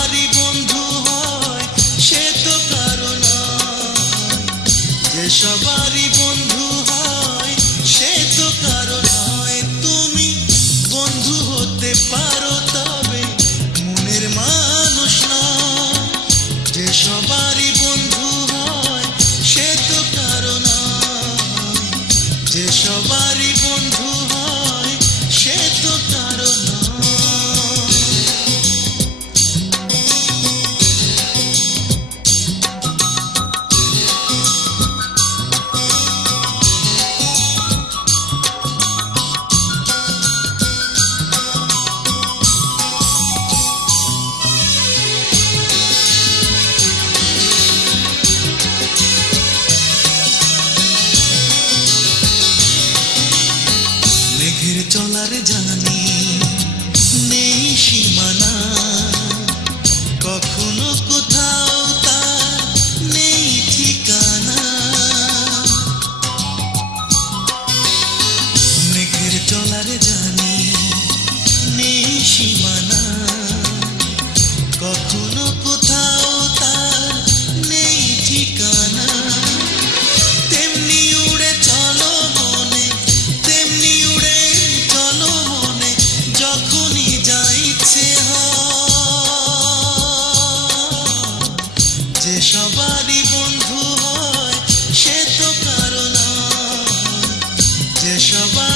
সবারই বন্ধু হয় সে তো কারো নয়, যে সবারই বন্ধু হয় সে তো কারো নয়। তুমি বন্ধু হতে পারো তবে মনের মানুষ নয়, যে সবারই বন্ধু হয় সে তো কারো নয়, যে সবারই বন্ধু হয় সে তো কারো নয়। মেঘের চলার জানি নেই সীমানা, কখনো কোথাও তার নেই ঠিকানা। মেঘের চলার জানি নেই সীমানা, কখনো কোথাও তার নেই ঠিকানা। তেমনি উড়ে চলো মনে, তেমনি উড়ে চলো মনে, যখনই যা ইচ্ছে হয়। যে সবারই বন্ধু হয় সে তো কারো নয়, যে সবার